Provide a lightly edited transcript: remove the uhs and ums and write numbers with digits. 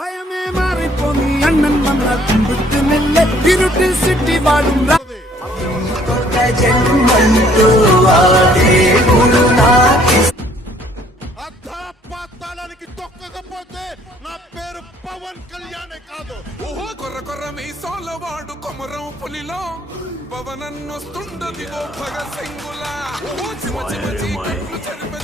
பயமே மாறிப்போனி அண்ணன் மன்னா கும்பிட்டு மெல்ல இருட்டில் சிட்டி வாடும் జన్మంతో వాడే గురు నాకి పాతాళానికి తొక్కకపోతే నా పేరు పవన్ కళ్యాణే కాదు. ఓహో కొర్ర కొర్ర మీసాల వాడు కొమరం పులిలో పవనన్నొస్తుండదిగో భగత్ సింగులా. ఓహో చిమ చిమ చీకట్లు చెరిపే